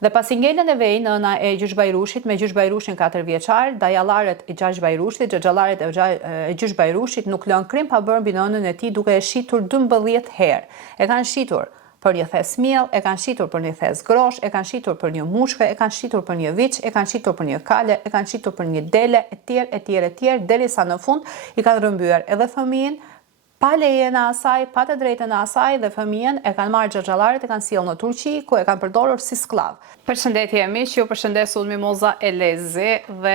Dhe pasi ngelën e vej nëna e Gjysh Bajrushit me Gjysh Bajrushin 4 vjeçar, dajallarët e Gjysh Bajrushit, xhaxhallarët e Gjysh Bajrushit nuk lën krim pa bërë mbi nënën e tij duke e shitur 12 herë. E kanë shitur për një thes miell, e kanë shitur për një thes grosh, e kanë shitur për një mushkë, e kanë shitur për një viç, e kanë shitur për një kale, e kanë shitur për një dele, etj, derisa në fund i kanë rrëmbyer edhe fëmijën pa lejen e asaj, pa të drejtën e asaj dhe fëmijën e kanë marrë xhaxhallarit e kanë sjellë në Turqi ku e kanë përdorur si skllav. Përshëndetje miq, ju përshëndes unë Mimoza Elezi dhe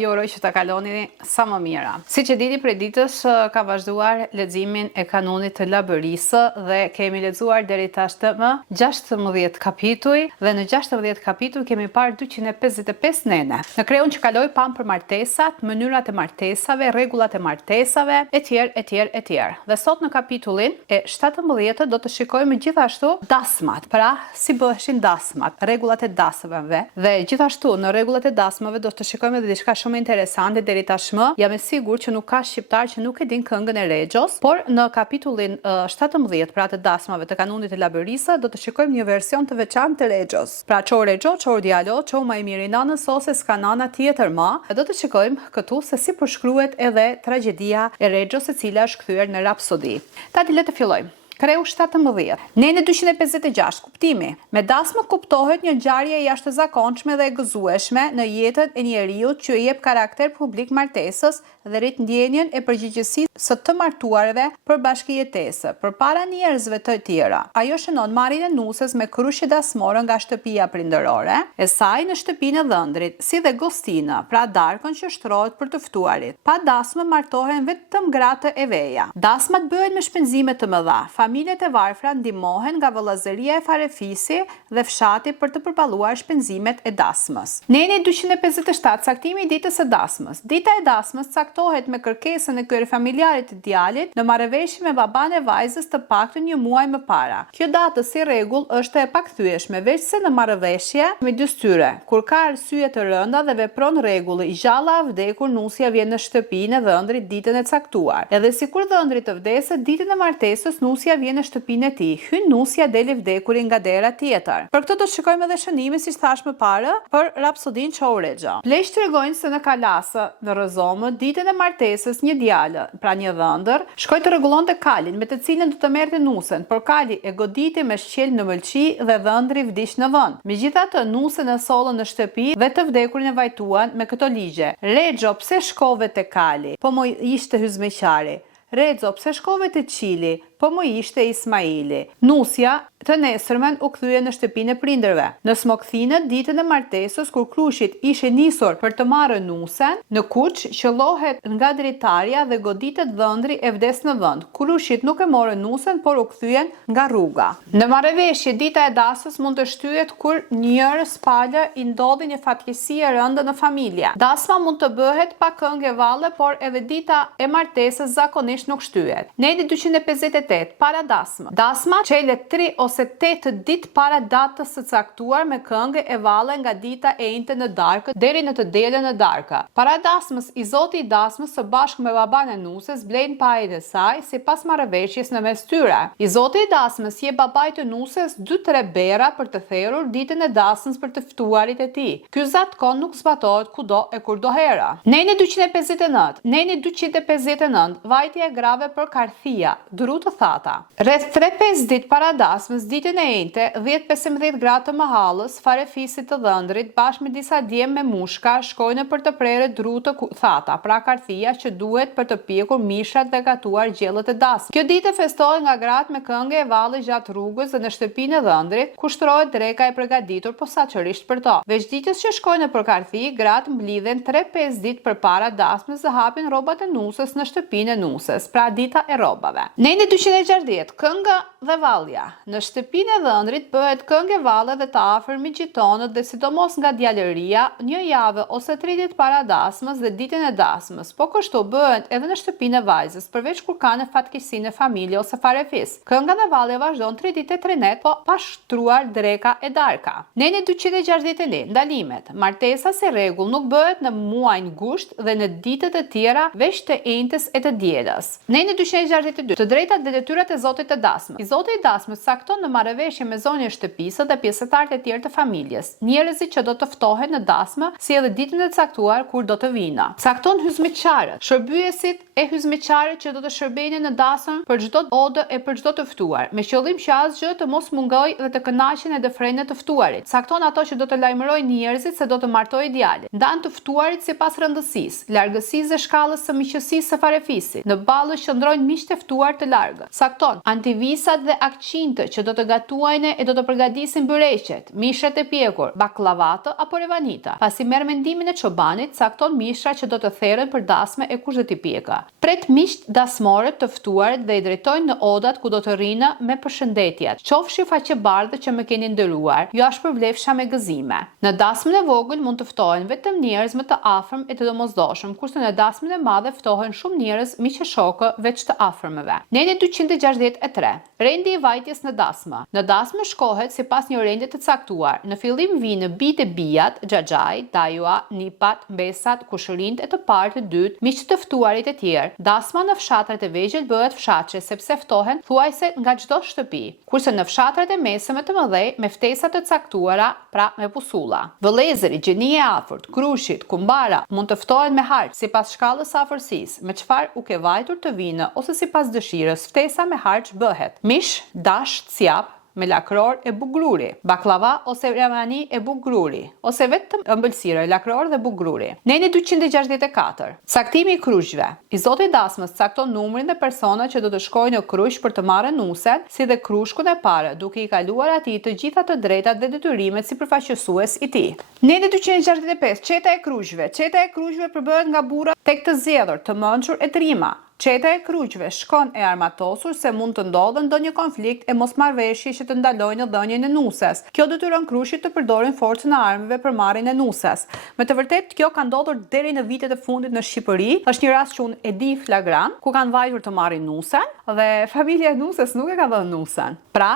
ju uroj që ta kaloni sa më mira. Siç e dini prej ditës ka vazhduar leximin e kanonit të Labërisë dhe kemi lexuar deri tash më 16 kapituj dhe në 16 kapituj kemi parë 255 nene. Në kreun që kaloi pam për martesat, mënyrat e martesave, rregullat e martesave, etj. Dhe sot në kapitullin e 17 do të shikojmë gjithashtu dasmat, pra si bëheshin dasmat, rregullat e dasmave. Dhe gjithashtu në rregullat e dasmave do të shikojmë edhe diçka shumë interesante deri tashmë. Jam e sigurt që nuk ka shqiptar që nuk e din këngën e Rexhos, por në kapitullin 17, pra të dasmave të kanonit të Labërisë, do të shikojmë një version të veçantë të Rexhos. Pra çau Rexho, çau djalo, çau më i miri nanës ose s'ka nana tjetër më. Do të shikojmë këtu se si përshkruhet edhe tragjedia e Rexhos, e cila është kthyer në rapsodi. Tati le të fillojmë. Kreu 17. Nene 256. Kuptimi. Me dasmë kuptohet një ngjarje e jashtëzakonshme dhe e gëzueshme në jetën e njeriu që i jep karakter publik martesës dhe rrit ndjenjen e përgjegjësisë së të martuarve për bashkëjetesë përpara njerëzve të tjera. Ajo shënon marrjen e nusës me kryqe dasmore nga shtëpia prindërore e saj në shtëpinë e dhëndrit, si dhe Gostina, pra darkën që shtrohet për të ftuarit. Pa dasmë martohen vetëm gratë e veja. Dasmat bëhen me shpenzime të mëdha. Familjet e varfra ndihmohen nga vëllazëria e farefisi dhe fshati për të përballuar shpenzimet e dasmës. Neni 257. Caktimi i ditës së dasmës. Dita e dasmës caktohet me kërkesën e kryerë familjarit të djalit në marrëveshje me baban e vajzës të paktën një muaj më para. Kjo datë si rregull është e pakthyeshme veçse në marrëveshje me dy styre. Kur ka arsye të rënda dhe vepron rregulli, gjalla e vdekur nusja vjen në shtëpinë e dhëndrit ditën e caktuar. Edhe sikur dhëndri të vdesë ditën e martesës, nusja vjen në shtëpinë e tij. Hyn nusja, deli vdekuri nga dera tjetër. Për këtë do të shikojmë edhe shënimin siç thash më parë për rapsodin Çau Rexho. Pleqt tregojnë se në Kalasë, në Rëzomë, ditën e martesës një djalë, pra një dhëndër, shkoi të rregullonte kalin me të cilën do të merrte nusën, por kali e goditi me shqel në mëlçi dhe dhëndri vdiq në vend. Megjithatë, nusën e sollën në shtëpi dhe të vdekurin e vajtuan me këto ligje. Rexho, pse shkove te kali? Po mo ishte hyzmeqari. Rexho, pse shkove te qili? Po më ishte Ismaili. Nusja të nesërmen u kthye në shtëpinë e prindërve. Në Smokthine, ditën e martesës, kur Krushit ishe nisur për të marrë nusën, në Kuç qellohet nga dritarja dhe goditet dhëndri e vdes në vend. Krushit nuk e morën nusën, por u kthyen nga rruga. Në marrëveshje, dita e dasmës mund të shtyhet kur njërës palë i ndodhi një fatkeqësi e rëndë në familje. Dasma mund të bëhet pa këngë valle, por edhe dita e martesës zakonisht nuk shtyhet. Neni 258. Para dasmë. Dasma çelet 3 ose 8 ditë para datës së caktuar me këngë e valle nga dita e njëjtë në darkë deri në të dielën e darkë. Para dasmës, i zoti i dasmës së bashku me baban e nusës blejnë pajën e saj sipas marrëveshjes në mes tyre. I zoti i dasmës jep babait të nusës 2-3 bera për të therrur ditën e dasmës për të ftuarit e tij. Ky zatkon nuk zbatohet kudo e kurdohera. Neni 259. Neni 259. Vajtja e grave për Karthia, drutë thata. Rreth 3-5 ditë para dasmës, ditën e njëjtë, 10-15 gratë të mahallës, farefisit të dhëndrit bashkë me disa djem me mushka shkojnë për të prerë drutë thata, pra Karthia që duhet për të pjekur mishat dhe gatuar gjellët e dasmës. Kjo ditë festohet nga gratë me këngë e valle gjatë rrugës dhe në shtëpinë e dhëndrit, ku shtrohet dreka e përgatitur posaçërisht për to. Veç ditës që shkojnë për Karthi, gratë mblidhen 3-5 ditë përpara dasmës dhe hapin rrobat e nusës në shtëpinë e nusës, pra dita e rrobave. Neni 260. Kënga dhe vallja. Në shtëpinë e dhëndrit bëhet këngë e valle dhe të afërmit gjitonët dhe sidomos nga djaleria një javë ose 3 ditë para dasmës dhe ditën e dasmës. Po kështu bëhet edhe në shtëpinë e vajzës, përveç kur ka në fatkeqësi në familje ose farefis. Kënga dhe vallja vazhdon 3 ditë e 3 net, po pa shtruar dreka e darka. Neni 261. Ndalimet. Martesa si rregull nuk bëhet në muajin gusht dhe në ditët e tjera veç të enjtës e të dielës. Neni 262. Të drejtat dhe detyrat e zotit të dasmës. I zoti i dasmës cakton në marrëveshje me zonjën e shtëpisë dhe pjesëtarët e tjerë të familjes njerëzit që do të ftohen në dasmë, si edhe ditën e caktuar kur do të vijnë. Cakton huzmeqarët, shërbyesit e huzmeqarët që do të shërbejnë në dasëm për çdo odë e për çdo të ftuar, me qëllim që asgjë të mos mungojë dhe të kënaqen e dëfrenë të ftuarit. Cakton ato që do të lajmërojnë njerëzit se do të martojë djalin. Ndan të ftuarit sipas rëndësisë, largësisë dhe shkallës së miqësisë së farefisit. Në ballë qëndrojnë miqtë e ftuar të largët. Cakton antivisat dhe akçinte që do të gatuajnë e do të përgatisin byreqet, mishrat e pjekur, baklavatë apo revanita. Pasi merr mendimin e çobanit, cakton mishra që do të therren për dasmë e kush do t'i pjeka. Pret miqt dasmorët të ftuarit dhe i drejtojnë në odat ku do të rrinë me përshëndetjet. Qofshi faqebardhë që më keni nderuar, ju shpërblefsha me gëzime. Në dasmën e vogël mund të ftohen vetëm njerëz më të afërm e të domosdoshëm, kurse në dasmën e madhe ftohen shumë njerëz miq e shokë veç të afërmëve. Neni 263. Rendi i vajtjes në dasmë. Në dasmë shkohet sipas një rendi të caktuar. Në fillim vinë bijtë e bijat, xhaxhai, dajua, nipat, mbesat, kushërinjt e të parë të dytë, miqtë të ftuarit e tjerë. Dasma në fshatrat e vegjël bëhet fshatre sepse ftohen thuajse nga çdo shtëpi, kurse në fshatrat e mesme të mëdhej me ftesa të caktuara, pra me pusulla. Vëllezëri, gjenia e afërt, krushit, kumbara mund të ftohen me harç sipas shkallës së afërsisë, me çfarë u ke vajtur të vinë ose sipas dëshirës. Ftesa me harç bëhet mish, dash, cjap, me lakror e bugruri, baklava ose ramani e bugruri, ose vetëm ëmbëlsira, lakror dhe bugruri. Neni 264. Caktimi i krushve. I zoti i dasmës cakton numrin e personave që do të shkojnë në krush për të marrë nusen, si dhe krushkun e parë, duke i kaluar atij të gjitha të drejtat dhe detyrimet si përfaqësues i tij. Neni 265. Çeta e krushve. Çeta e krushve përbëhet nga burra tek të zgjedhur, të mençur e trima. Çeta e kruqve shkon e armatosur se mund të ndodhë ndonjë konflikt e mosmarrveshje që të ndalojnë dhënien e nuses. Kjo detyron krushit të përdorin forcën e armëve për marrjen e nuses. Me të vërtetë kjo ka ndodhur deri në vitet e fundit në Shqipëri. Është një rast që unë e di flagrant, ku kanë vajtur të marrin nusen dhe familja e nuses nuk e ka dhënë nusen. Pra,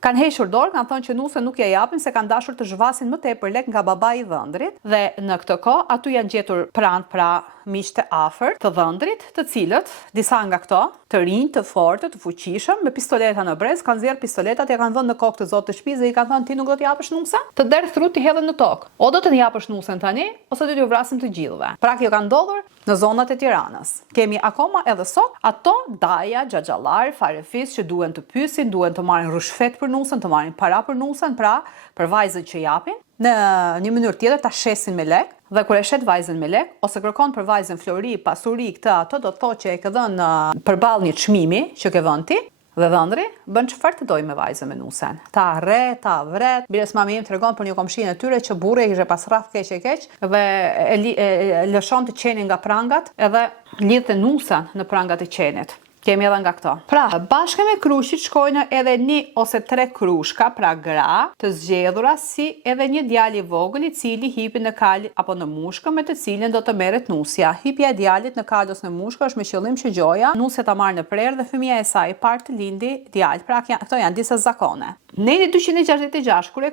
kanë hequr dorë, kanë thënë që nusen nuk ja japin se kanë dashur të zhvasin më tepër lek nga babai i dhëndrit dhe në këtë kohë aty janë gjetur pranë pra miq të afërt të dhëndrit, të cilët disa nga këto, të rinj, të fortë, të fuqishëm, me pistoleta në brez, kanë nxjerr pistoletat, ja kanë vënë në kokë të zotit të shtëpisë dhe i kanë thënë ti nuk do të japësh nusen? Të derë thrut i hedhën në tokë. O do të japësh nusen tani, ose do t'ju vrasim të gjithëve. Pra kjo ka ndodhur në zonat e Tiranës. Kemi akoma edhe sot ato daja, xhaxhallar, farefis që duhen të pyesin, duhen të marrin rushfet për nusen, të marrin para për nusen, pra për vajzën që japin. Në një mënyrë tjetër ta shesin me lek dhe kur e shet vajzën me lek ose kërkon për vajzën flori, pasuri, këtë ato, do të thotë që e ke dhënë përballë një çmimi që ke vënë ti dhe dhëndri bën çfarë të dojë me vajzën me nusen. Ta rre, ta vret. Bires mami im tregon për një komshinë e tyre që burri ishte pas rraf keq dhe e lëshon të qenin nga prangat edhe lidhte nusen në prangat e qenit. Kemi edhe nga këto. Pra, bashkë me krushit shkojnë edhe 1 ose 3 krushka, pra gra, të zgjedhura, si edhe një djalë i vogël i cili hipi në kal apo në mushkë me të cilin do të merret nusja. Hipja e djalit në kal ose në mushkë është me qëllim që gjoja nusja ta marrë në prerë dhe fëmia e saj parë të lindi djalë. Pra, këto janë disa zakone. Neni 266. Kur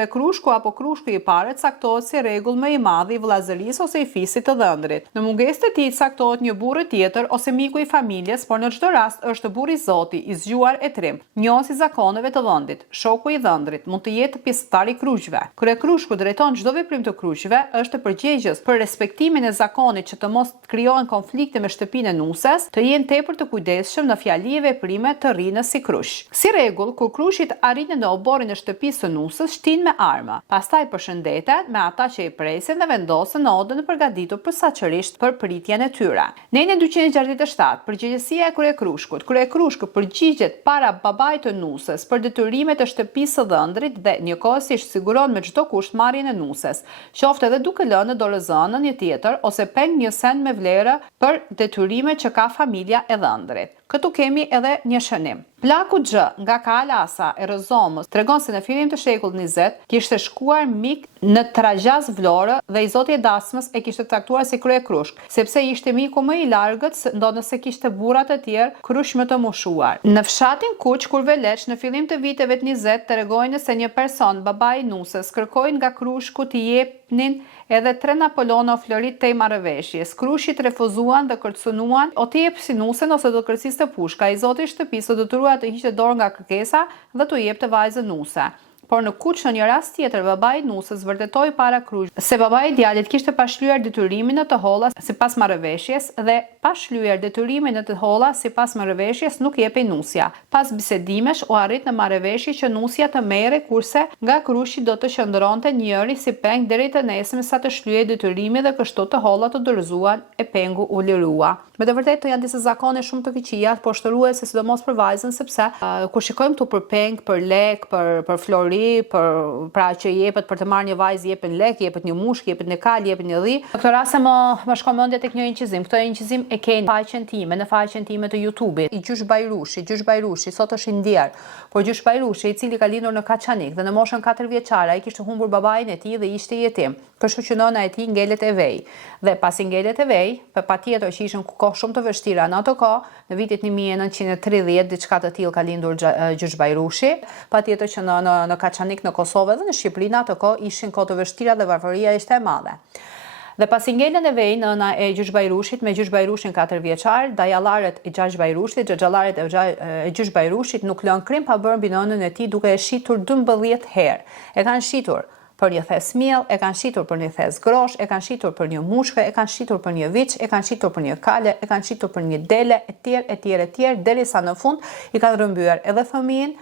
e krushku apo krushku i parë caktohet si rregull më i madh i vëllazërisë ose i fisit të dhëndrit. Në mungesë të tij caktohet një burrë tjetër ose miku i familjes, por në çdo rast është burri i Zotit, i zgjuar e trim, njohës i zakoneve të vendit, shoku i dhëndrit, mund të jetë pjesëtar i kruqve. Kur e krushku drejton çdo veprim të kruqve, është përgjegjës për respektimin e zakonit që të mos krijohen konflikte me shtëpinë e nuses, të jenë tepër të kujdesshëm në fjali e veprime të rrinës si krush. Si rregull, kur krushit arrinë në oborin e shtëpisë së nusës, shtin me armë. Pastaj përshëndeten me ata që i presin dhe vendosen në odën e përgatitur posaçërisht për pritjen e tyre. Neni 267. Përgjegjësia e kryekrushkut. Kryekrushku përgjigjet para babait të nusës për detyrimet e shtëpisë së dhëndrit dhe njëkohësisht siguron me çdo kusht marrjen e nuses, qoftë edhe duke lënë në dorëzënën një tjetër ose peng një send me vlerë për detyrimet që ka familja e dhëndrit. Këtu kemi edhe një shënim. Plaku X nga Kalasa e Rëzomës tregon se në fillim të shekullit 20 kishte shkuar mik në Trajaz Vlorë dhe i zoti i dasmës e kishte caktuar si kryekrushk, sepse ishte miku më i largët, ndonëse kishte burra të tjerë krysh më të moshuar. Në fshatin Kuq kur Veleç në fillim të viteve të 20 tregojnë se një person, babai i nusës, kërkoi nga krushku t'i jep Nin edhe 3 Napolona o Florit tej marrëveshjes. Krushit refuzuan dhe kërcënuan o të jep si nusen ose do të kërciste pushka. I zoti i shtëpisë do detyruar të hiqte dorë nga kërkesa dhe t'u jepte vajzën nuse. Por në kuç në një rast tjetër babai i nusës vërtetoi para Krushit se babai i djalit kishte pashlyer detyrimin në të holla sipas marrëveshjes dhe pashlyer detyrimin në të holla sipas marrëveshjes nuk jepej nusja. Pas bisedimesh u arrit në marrëveshje që nusja të merrej kurse nga Krushi do të qëndronte njëri si peng deri të nesër sa të shlyhej detyrimi dhe kështu të hollat të dorëzuan e pengu u lirua. Me të vërtetë to janë disa zakone shumë të këqija, por shtruese sidomos për vajzën sepse kur shikojmë këtu për peng, për lek, për flori, pra që jepet për të marrë një vajzë, jepet lek, jepet një mushk, jepet një kal, jepet një dhi. Në këtë rast më shkon mendja tek një inqizim. Këtë inqizim e keni në faqen time të YouTube-it. I Gjysh Bajrushi sot është i ndjer. Por Gjysh Bajrushi, i cili ka lindur në Kaçanik dhe në moshën 4 vjeçare, ai kishte humbur babain e tij dhe ishte jetim. Kështu që nëna e tij ngelet e vej. Dhe pasi ngelet e vej, patjetër që ishin kohë shumë të vështira në ato kohë, në vitit 1930 diçka të tillë ka lindur Gjysh Bajrushi. Patjetër që në Kaçanik në Kosovë dhe në Shqipëri në ato kohë ishin kohë të vështira dhe varfëria ishte e madhe. Dhe pasi ngelën e vej nëna e Gjysh Bajrushit me Gjysh Bajrushin 4 vjeçar, dajallarët e Gjysh Bajrushit, xhaxhallarët e Gjysh Bajrushit nuk lën krim pa bërë mbi nënën e tij duke e shitur 12 herë. E kanë shitur për një thes miell, e kanë shitur për një thes grosh, e kanë shitur për një mushkë, e kanë shitur për një viç, e kanë shitur për një kale, e kanë shitur për një dele, etj, derisa në fund i kanë rrëmbyer edhe fëmijën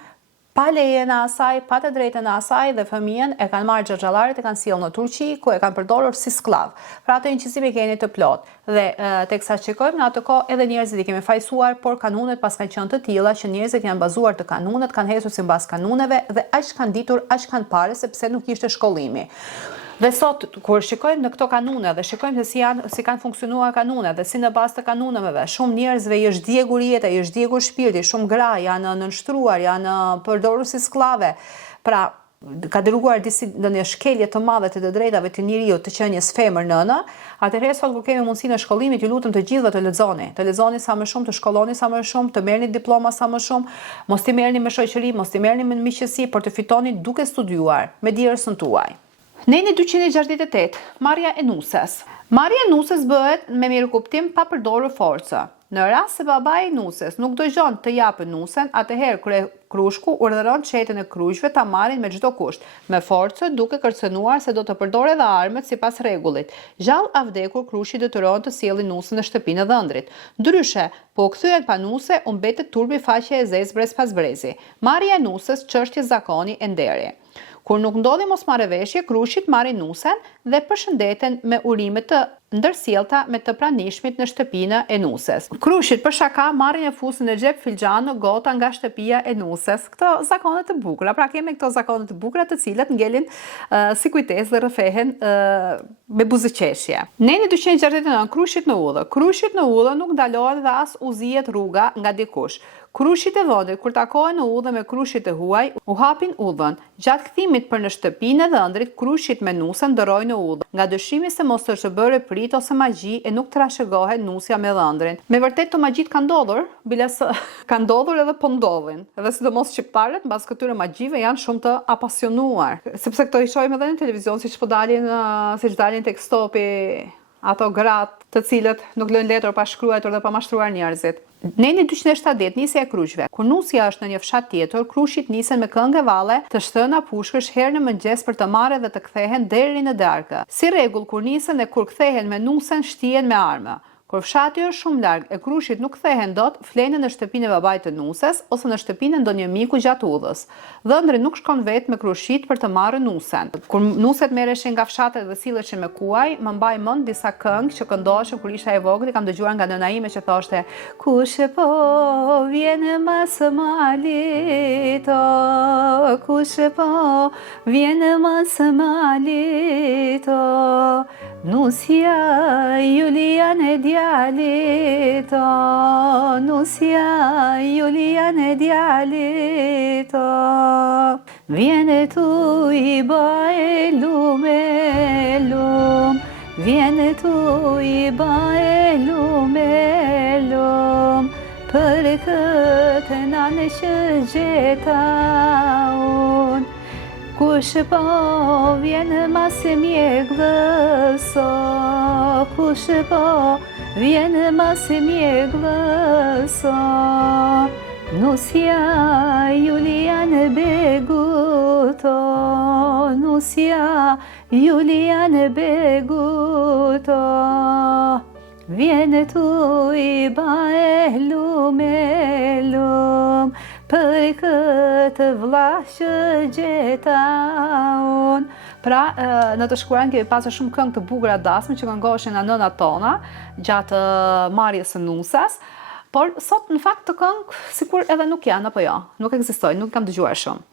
pa lejen e asaj, pa të drejtën e asaj dhe fëmijën e kanë marrë xhaxhallarët e kanë sjellë në Turqi ku e kanë përdorur si skllav. Pra ato inqizime keni të plot. Dhe teksa shikojmë në atë kohë edhe njerëzit i kemi fajsuar, por kanunet pas kanë qenë të tilla që njerëzit janë bazuar të kanunet, kanë hesur sipas kanuneve dhe aq kanë ditur, aq kanë parë sepse nuk ishte shkollimi. Dhe sot, kur shikojmë në këto kanune dhe shikojmë se si kanë funksionuar kanunet dhe si në bazë të kanuneve, shumë njerëzve i është djegur jeta, i është djegur shpirti, shumë gra janë nënshtruar, janë përdorur si skllave. Pra, ka dërguar në shkelje të madhe të drejtave të njeriut të qenies femër nëna, atëherë sot kur kemi mundësinë e shkollimit, ju lutem të gjithëve të lexoni sa më shumë, të shkolloni sa më shumë, të merrni diploma sa më shumë, mos t'i merrni me shoqëri, mos t'i merrni me miqësi, por të fitoni duke studiuar me djersën tuaj. Neni 268, marrja e nusës. Marrja e nusës bëhet me mirëkuptim pa përdorur forcë. Në rast se babai i nusës nuk dëgjon të japë nusen, atëherë Krushku urdhëron çetën e Krujshve ta marrin me çdo kusht, me forcë, duke kërcënuar se do të përdorë edhe armët sipas rregullit. Gjallë avdekur Krushi detyrohen të sjellin nusën në shtëpinë e dhëndrit. Ndryshe, po u kthyen pa nuse, u mbetet turpi faqe e zezë brez pas brezi. Marrja e nusës çështje zakoni e nderi. Kur nuk ndodhi mosmarrëveshje, Krushit marri nusen dhe përshëndeten me urime të ndërsjellta me të pranishmit në shtëpinë e nusës. Krushit për shaka marrin e fusin në xhep filxhan në gota nga shtëpia e nusës. Këto zakone të bukura, pra kemi këto zakone të bukura të cilat ngelin si kujtesë dhe rrëfehen me buzëqeshje. Neni 269, Krushit në udhë. Krushit në udhë nuk ndalohet dhe as u zihet rruga nga dikush. Krushit e dhëndrit, kur takohen në udhë me krushit e huaj, u hapin udhën. Gjatë kthimit për në shtëpinë e dhëndrit, Krushit me nusën ndëroi në udhë. Nga dëshimi se mos të bërë prit ose magji e nuk trashëgohet nusja me dhëndrin. Me vërtet të magjit kanë ndodhur, biles kanë ndodhur edhe po ndodhin. Edhe sidomos shqiptarët mbas këtyre magjive janë shumë të apasionuar, sepse këto i shohim edhe në televizion, siç dalin tek stopi ato gratë të cilët nuk lënë letër pa shkruar dhe pa mashtruar njerëzit. Neni 270, nisja e Krushve. Kur nusja është në një fshat tjetër, Krushit nisen me këngë valle të shtëna pushkësh herë në mëngjes për të marrë dhe të kthehen deri në darkë. Si rregull, kur nisen dhe kur kthehen me nusen, shtihen me armë. Kur fshati është shumë larg e Krushit nuk kthehen dot, flenë në shtëpinë e babait të nusës ose në shtëpinë e ndonjë miku gjatë udhës. Dhëndri nuk shkon vetë me Krushit për të marrë nusen. Kur nuset merreshin nga fshatet dhe silleshin me kuaj, më mbaj mend disa këngë që këndoheshin kur isha e vogël, kam dëgjuar nga nëna ime që thoshte: "Kush po vjen mas malito, kush po vjen mas malito, nusja Julian e djalito, nusja Julian e djalito, viene tu i bae lume lum, viene tu i bae lume lum, për këtë nane që gjeta unë, ku kush po vjen mas e mjeglës, kush po vjen mas e mjeglës, Nusja Julian Beguto, Nusja Julian Beguto, Viene tu i baelum elum, për këtë vllaqë gjeta unë. Pra, në të shkruajnë kemi pasur shumë këngë të bukura dasme që këngoheshin nga nënat tona gjatë marrjes së nusas, por sot në fakt të këngë sikur edhe nuk janë apo jo, nuk ekzistojnë, nuk kam dëgjuar shumë.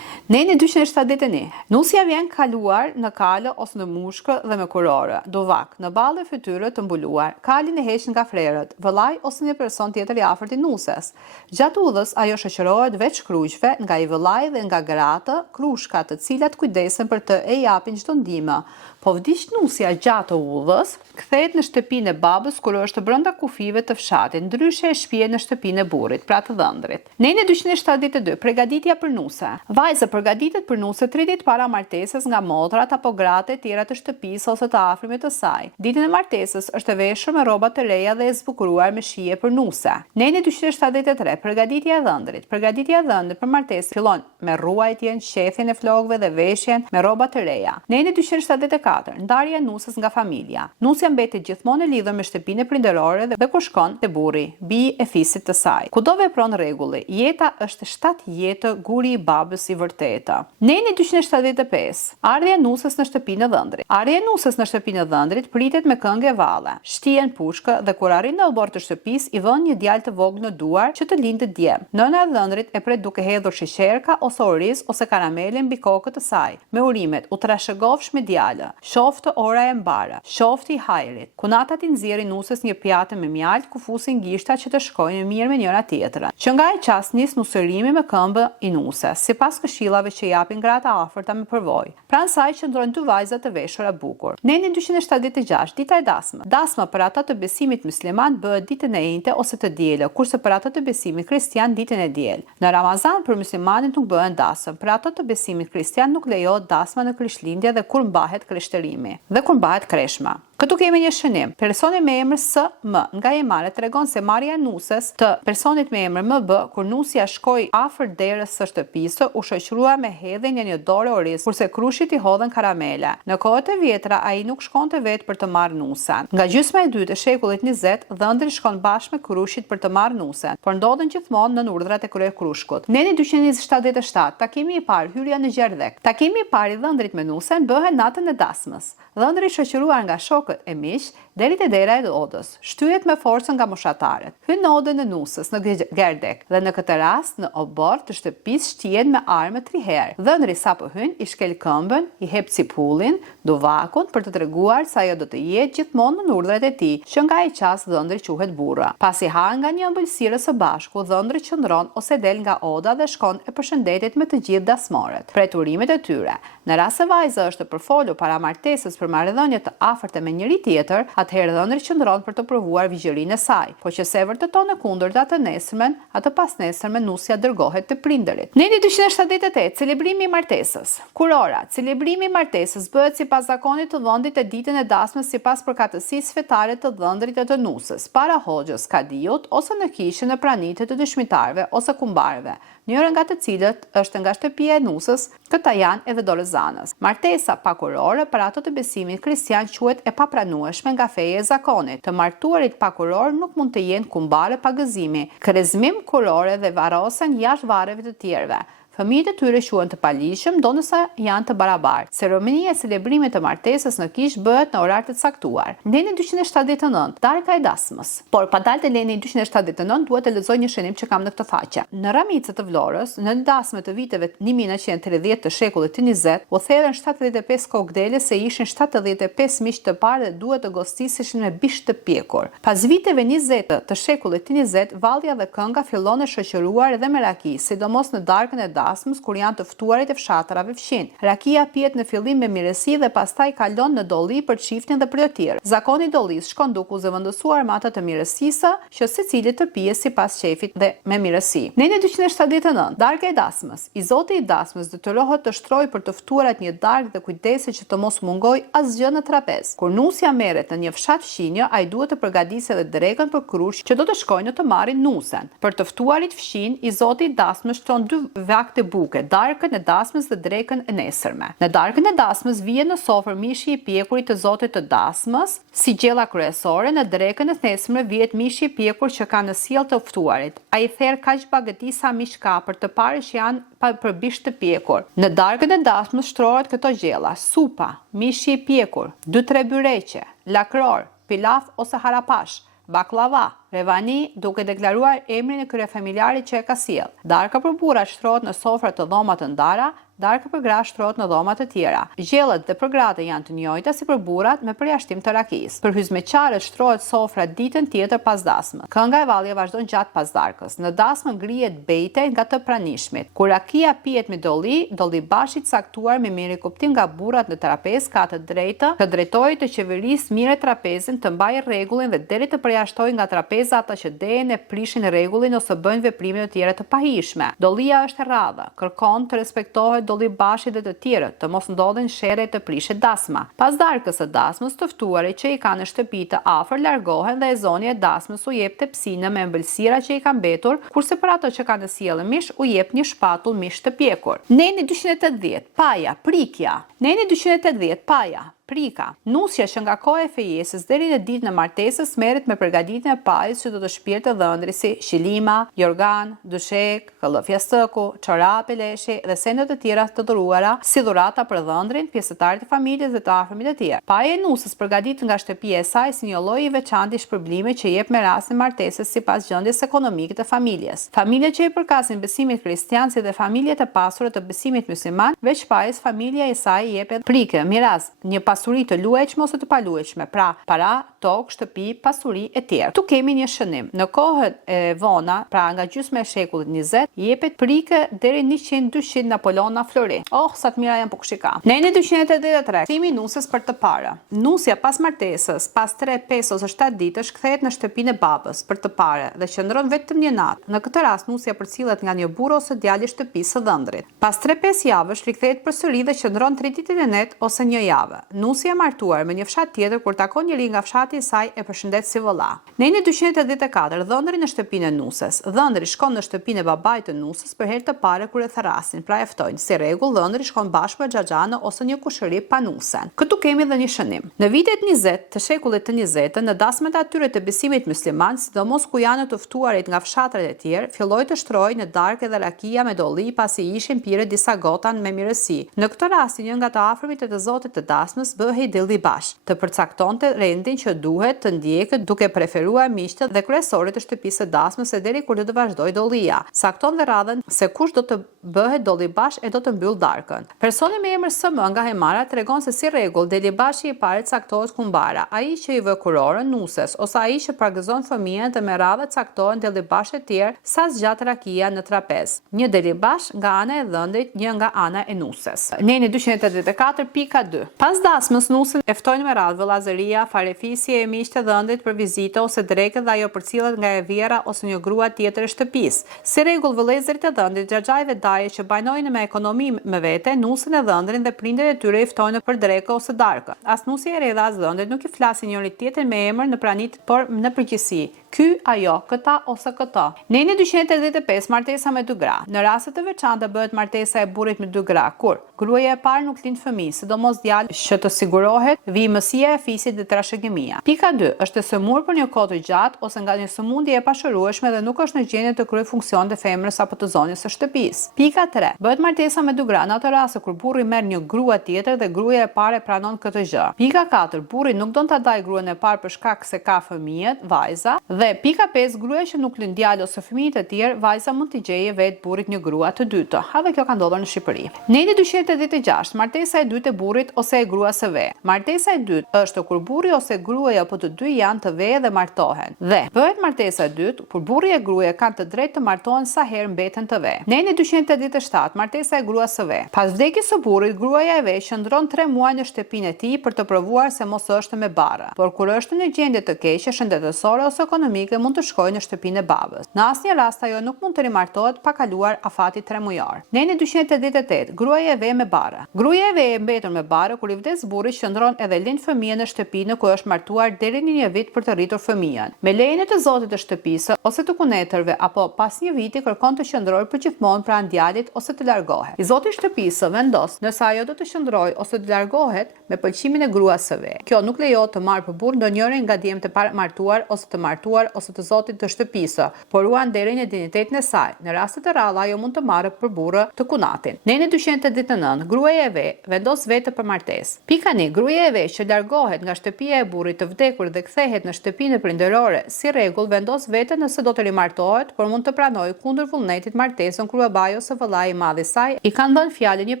Neni 271. Nusja vjen kaluar në kalë ose në mushkë dhe me kurore, dovak, në ballë e fytyrë të mbuluar. Kalin e heq nga frerët, vëllai ose një person tjetër i afërt i nusës. Gjatë udhës ajo shoqërohet veç kruqve nga i vëllai dhe nga gratë, krushka të cilat kujdesen për të e japin çdo ndihmë. Po vdiq nusja gjatë udhës, kthehet në shtëpinë e babës kur është brenda kufive të fshatit, ndryshe e shpihet në shtëpinë e burrit, pra të dhëndrit. Neni 272. Përgatitja për nuse. Vajza përgatitet për nuse 3 ditë para martesës nga motrat apo gratë e tjera të shtëpisë ose të afërmit të saj. Ditën e martesës është e veshur me rroba të reja dhe e zbukuruar me shije për nuse. Neni 273. Përgatitja e dhëndrit. Përgatitja e dhëndrit për martesë fillon me ruajtjen, qethjen e flokëve dhe veshjen me rroba të reja. Neni 274. Ndarja e nusës nga familja. Nusja mbetet gjithmonë e lidhur me shtëpinë e prindërore dhe kur shkon te burri, bij e fisit të saj. Kudo vepron rregulli, jeta është 7 jetë guri i babës i vërtetë. Neni 275. Ardhja e nusës në shtëpinë e dhëndrit. Ardhja e nusës në shtëpinë e dhëndrit pritet me këngë e valle. Shtihen pushkë dhe kur arrin në obor të shtëpisë i vën një djalë të vogël në duar që të lindë djem. Nëna e dhëndrit e pret duke hedhur sheqerka ose oriz ose karamele mbi kokën të saj. Me urimet u trashëgofsh me djalë. Shoftë ora e mbarë, shoftë i hajrit. Kunatat i nxjerrin nusës një pjatë me mjalt ku fusin gishta që të shkojnë mirë me njëra tjetrën. Që nga e qas nis nusërimi me këmbë i nusës, sipas këshillave që japin gratë afërta me përvojë. Pranë saj qëndrojnë 2 vajza të veshura bukur. Neni 276. Dita e dasmës. Dasma për ata të besimit musliman bëhet ditën e njëjtë ose të dielë, kurse për ata të besimit kristian ditën e diel. Në Ramazan për muslimanit nuk bëhen dasëm. Për ata të besimit kristian nuk lejohet dasma në Krishtlindje dhe kur mbahet dhe kur mbahet kreshma. Këtu kemi një shënim. Personi me emër SM nga Jemale tregon se marrja e nusës të personit me emër MB kur nusja shkoi afër derës së shtëpisë u shoqërua me hedhjen e një dore oriz, kurse krushit i hodhen karamele. Në kohët e vjetra ai nuk shkonte vetë për të marrë nusën. Nga gjysma e dytë e shekullit 20, dhëndri shkon bashkë me krushit për të marrë nusën, por ndodhen gjithmonë në urdhrat e kryekrushkut. Neni 277. Takimi i parë, hyrja në gjerdhek. Takimi i parë i dhëndrit me nusën bëhet natën e dasmës. Dhëndri shoqëruar nga shokët e miq deri te dera e odës. Shtyhet me forcën nga moshatarët. Hyn në odën e nusës në gerdek dhe në këtë rast në obor të shtëpisë shtihen me armë 3 herë. Dhëndri sapo hyn i shkel këmbën, i hep cipullin, duvakun për të treguar se ajo do të jetë gjithmonë në urdhrat e tij, që nga ai qas dhëndri quhet burra. Pasi ha nga një ëmbëlsirë së bashku, dhëndri qëndron ose del nga oda dhe shkon e përshëndetet me të gjithë dasmorët. Pret urimet e tyre. Në rast se vajza është të përfolur para martesës për marrëdhënie të afërta me njëri tjetër, atëherë dhëndri qëndron për të provuar vigjelinë e saj, po që se vërteton e kundërta të nesërmen, atë pas nesërmen nusja dërgohet te prindërit. Neni 278. Celebrimi i martesës. Kurora. Celebrimi i martesës bëhet sipas zakonit të vendit e ditën e dasmës sipas përkatësisë fetare të dhëndrit e të nusës, para hoxhës, kadiut ose në kishën e pranitë të dëshmitarëve ose kumbarëve, njëra nga të cilët është nga shtëpia e nusës, këta janë edhe dorëzanës. Martesa pa kurore për ato të besimit kristian quhet e papranueshme nga feja e zakonit. Të martuarit pa kuror nuk mund të jenë kumbare pa gëzimi, krezmim kurore dhe varrosen jashtë varreve të tjerëve. Fëmijët e tyre quhen të palishëm, ndonëse janë të barabartë. Ceremonia e celebrimit të martesës në kishë bëhet në orar të caktuar. Neni 279. Darka e dasmës. Por pa dalë te Neni 279 duhet të lexoj një shënim që kam në këtë faqe. Në Ramicë të Vlorës, në dasmë të viteve 1930 të shekullit të 20, u therrën 75 kokdele se ishin 75 miq të parë dhe duhet të gostiseshin me bisht të pjekur. Pas viteve 20 të shekullit të 20, vallja dhe kënga fillon e shoqëruar edhe me raki, sidomos në darkën e dasmës kur janë të ftuarit e fshatrave fshin. Rakia pihet në fillim me mirësi dhe pastaj kalon në dolli për çiftin dhe për të tjerë. Zakoni i dollis shkon duke u zëvendësuar me atë të mirësisë që secili të pije sipas shefit dhe me mirësi. Neni 279. Darka e dasmës. I Zoti i dasmës detyrohet të shtrojë për të ftuarat një darkë dhe kujdeset që të mos mungoj asgjë në trapez. Kur nusja merret në një fshat fshinjë, ai duhet të përgatisë edhe drekën për krush që do të shkojnë të marrin nusen. Për të ftuarit fshin, i Zoti i dasmës shtron 2 vakte buke, darkën e dasmës dhe drekën e nesërme. Në darkën e dasmës vihet në sofër mishi i pjekurit të Zotit të dasmës, si gjella kryesore. Në drekën e nesërme vihet mishi i pjekur që ka në sjell të ftuarit. Ai therr kaq bagati sa mish ka për të parë që janë për bisht të pjekur. Në darkën e dasmës shtrohet këto gjella: supa, mishi i pjekur, 2-3 byreqe, lakror, pilaf ose harapash, baklava, revani, duke deklaruar emrin e kryefamiljarit që e ka sjell. Darka për burra shtrohet në sofra të dhoma të ndara, darka për gra shtrohet në dhoma të tjera. Gjellët dhe për gratë janë të njëjta si për burrat me përjashtim të rakisë. Për hyjsmeqarët shtrohet sofra ditën tjetër pas dasmës. Kënga e vallje vazhdon gjatë pas darkës. Në dasmën grihet bejte nga të pranishmit. Kur rakia pihet me dolli bashit caktuar me mirëkuptim nga burrat në trapez ka të drejtë të drejtojë të qeverisë mirë trapezin, të mbajë rregullin dhe deri të përjashtojë nga trapeza ata që dehen e prishin rregullin ose bëjnë veprime të tjera të pahishme. Dollia është e rradhë, kërkon të respektohet dolli bashit dhe të tjerët, të mos ndodhin sherrje të prishet dasma. Pas darkës së dasmës, të ftuarit që i kanë në shtëpi të afër largohen dhe e zonja e dasmës u jep tepsinë me ëmbëlsira që i kanë mbetur, kurse për ato që kanë në sjellë mish u jep një shpatull mish të pjekur. Neni 280. Paja, prikja. Neni 280. Paja. Prika. Nusja që nga koha e fejesës deri në ditën e martesës merret me përgatitjen e pajës që do të shpirtë dhëndri si shilima, jorgan, dushek, këllëfja stëku, çorape leshi dhe sende të tjera të dhuruara si dhurata për dhëndrin, pjesëtarët e familjes dhe të afërmit e tjerë. Paja e nusës përgatitet nga shtëpia e saj si një lloj i veçantë i shpërblimi që jep me rastin e martesës sipas gjendjes ekonomike të familjes. Familjet që i përkasin besimit krishtian si dhe familjet e pasura të besimit musliman, veç pajës familja e saj i jep prikë, miras, një pasuri të luajtshme ose të paluajtshme, pra para, tokë, shtëpi, pasuri e tjerë. Tu kemi një shënim. Në kohën e vona, pra nga gjysma e shekullit 20, jepet prikë deri 100-200 Napoleona Flori. Oh, sa të mira janë po kushika. Neni 283. Kthimi i nusës për të parë. Nusja pas martesës, pas 3, 5 ose 7 ditësh kthehet në shtëpinë e babës për të parë dhe qëndron vetëm një natë. Në këtë rast nusja përcillet nga një burrë ose djalë i shtëpisë së dhëndrit. Pas 3-5 javësh rikthehet përsëri dhe qëndron 3 ditë në net ose një javë. Nusja e martuar me një fshat tjetër kur takon njëri nga fshati i saj e përshëndet si vëlla. Neni 284. Dhëndri në shtëpinë e nusës. Dhëndri shkon në shtëpinë e babait të nusës për herë të parë kur e therrasin, pra e ftojnë. Si rregull, dhëndri shkon bashkë me xhaxhanë ose një kushëri pa nusen. Këtu kemi edhe një shënim. Në vitet 20 të shekullit të 20, në dasmat atyre të besimit musliman, sidomos ku janë të ftuarit nga fshatrat e tjerë, filloi të shtrojë në darkë dhe rakia me dolli pasi ishin pirë disa gota me mirësi. Në këtë rast, një nga të afërmit të Zotit të dasmës bëhej dilli bash, të përcaktonte rendin që duhet të ndjekët duke preferuar miqtë dhe kryesorit të shtëpisë së dasmës e deri kur do të vazhdoj dollia. Sakton dhe radhën se kush do të bëhet dolli bash e do të mbyll darkën. Personi me emër SM nga Hemara tregon se si rregull deli bashi i parë caktohet kumbara, ai që i vë kurorën nuses ose ai që pragëzon fëmijën dhe me radhë caktohen deli bash e tjerë sa zgjat rakia në trapez. Një deli bash nga ana e dhëndrit, një nga ana e nusës. Neni 284.2. Pas dasmës nusën e ftojnë me radhë vëllazëria, farefisje e miqtë të dhëndrit për vizitë ose drekët dhe ajo përcillet nga e vjera ose një grua tjetër e shtëpisë. Si rregull vëllezërit e dhëndrit, xhaxhaj dhe daje që banojnë me ekonomi me vete, nusën e dhëndrin dhe prindërit e tyre i ftojnë për drekë ose darkë. As nusja e rredha as dhëndrit nuk i flasin njëri tjetrin me emër në pranit, por në përgjithësi. Ky, ajo, këta ose këto. Neni 285. Martesa me 2 gra. Në raste të veçanta bëhet martesa e burrit me 2 gra, kur gruaja e parë nuk lind fëmijë, sidomos djalë që të sigurohet vijmësia e fisit dhe trashëgimia. Pika 2. Është e sëmurë për një kohë të gjatë ose nga një sëmundje e pashërueshme dhe nuk është në gjendje të kryejë funksionet e femrës apo të zonjës së shtëpisë. Pika 3. Bëhet martesa me 2 gra në ato raste kur burri merr një grua tjetër dhe gruaja e parë pranon këtë gjë. Pika 4. Burri nuk don ta dajë gruan e parë për shkak se ka fëmijët, vajza, Dhe pika 5, gruaja që nuk lën djalë ose fëmijë të tjerë, vajza mund t'i gjejë vetë burrit një grua të dytë. Edhe kjo ka ndodhur në Shqipëri. Neni 286, martesa e dytë e burrit ose e gruas së ve. Martesa e dytë është kur burri ose gruaja apo të dy janë të ve dhe martohen. Dhe bëhet martesa e dytë kur burri e gruaja kanë të drejtë të martohen sa herë mbeten të ve. Neni 287, martesa e gruas së ve. Pas vdekjes së burrit, gruaja e ve qëndron 3 muaj në shtëpinë e tij për të provuar se mos është me barë. Por kur është në gjendje të keqe shëndetësore ose ekonomike, mund të shkojë në shtëpinë e babës. Në asnjë rast ajo nuk mund të rimartohet pa kaluar afati 3 mujor. Neni 288, gruaja e ve me barë. Gruaja e ve e mbetur me barë kur i vdes burri qëndron edhe lën fëmijën në shtëpinë ku është martuar deri në 1 vit për të rritur fëmijën. Me lejen e të zotit të shtëpisë ose të kunetërve apo pas 1 viti kërkon të qëndrojë përgjithmonë pranë djalit ose të largohet. I zoti i shtëpisë vendos nëse ajo do të qëndrojë ose të largohet me pëlqimin e gruas së ve. Kjo nuk lejohet të marrë për burr ndonjërin nga djemtë e paramartuar ose të martuar ose të zotit të shtëpisë, por ruan deri në dinjitetin e saj. Në raste të rralla ajo mund të marrë për burrë të kunatin. Neni 289, gruaja e ve vendos vetë për martesë. Pika 1, gruaja e ve që largohet nga shtëpia e burrit të vdekur dhe kthehet në shtëpinë prindërore, si rregull vendos vetë nëse do të rimartohet, por mund të pranojë kundër vullnetit martesën kur babai ose vëllai i madh i saj i kanë dhënë fjalën një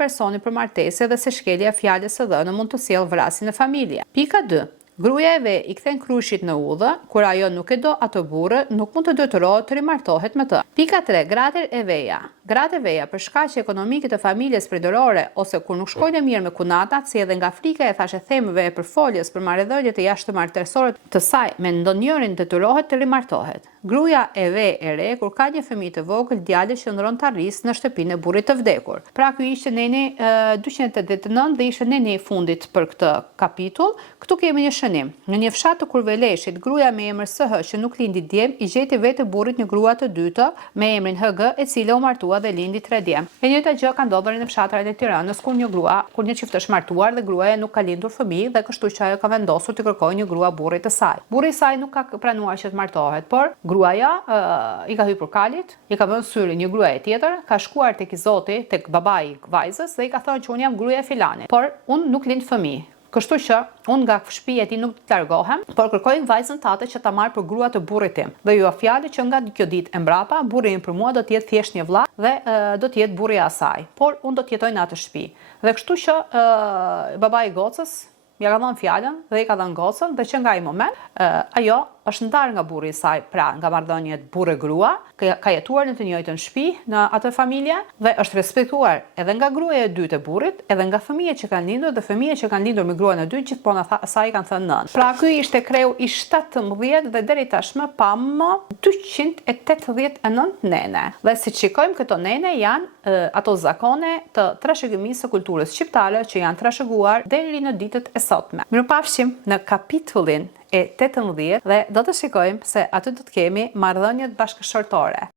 personi për martesë dhe se shkelja e fjalës së dhënë mund të sjellë vrasjen në familje. Pika 2, gruaja e ve i kthen krushit në udhë, kur ajo nuk e do atë burrë, nuk mund të detyrohet të rimartohet me të. Pika 3, gratë e veja. Gratë e veja për shkaqe ekonomike të familjes prindërore ose kur nuk shkojnë mirë me kunatat, si edhe nga frika e thashë themëve e përfoljes për marrëdhënie të jashtëmartësore të saj me ndonjërin detyrohet të rimartohet. Gruaja e ve e re kur ka një fëmijë të vogël, djali qëndron të arrisë në shtëpinë e burrit të vdekur. Pra ky ishte neni 289 dhe ishte neni i fundit për këtë kapitull. Këtu kemi një shënim. Në një fshat të Kurveleshit, gruaja me emër SH që nuk lindi djem i gjeti vetë burrit një grua të dytë me emrin HG, e cila u martua dhe lindi 3 djem. E njëjta gjë ka ndodhur në fshatrat e Tiranës kur një çift është martuar dhe gruaja nuk ka lindur fëmijë dhe kështu që ajo ka vendosur të kërkojë një grua burrit të saj. Burri i saj nuk ka pranuar që të martohet, por gruaja i ka hyrë kalit, i ka vënë syri një gruaje tjetër, ka shkuar tek i zoti, tek babai i vajzës dhe i ka thënë që unë jam gruaja e filanit, por unë nuk lind fëmijë. Kështu që unë nga shtëpia e tij nuk të largohem, por kërkoj vajzën tate që ta marr për grua të burrit tim. Dhe ju fjalë që nga kjo ditë e mbrapa, burri im për mua do të jetë thjesht një vëlla dhe do të jetë burri i asaj. Por unë do të jetoj në atë shtëpi. Dhe kështu që babai i gocës ja ka dhënë fjalën dhe i ka dhënë gocën dhe që nga ai moment ajo është ndarë nga burri i saj, pra nga marrëdhëniet burrë-grua, ka jetuar në të njëjtën shtëpi në atë familje dhe është respektuar edhe nga gruaja e dytë e burrit, edhe nga fëmijët që kanë lindur dhe fëmijët që kanë lindur me gruan e dytë, gjithmonë asaj kanë thënë nën. Pra ky ishte kreu i 17 dhe deri tashmë pam 289 nene. Dhe si shikojmë këto nene janë ato zakone të trashëgimisë së kulturës shqiptare që janë trashëguar deri në ditët e sotme. Mirupafshim në kapitullin e 18 dhe do të shikojmë se aty do të kemi marrëdhëniet bashkëshortore.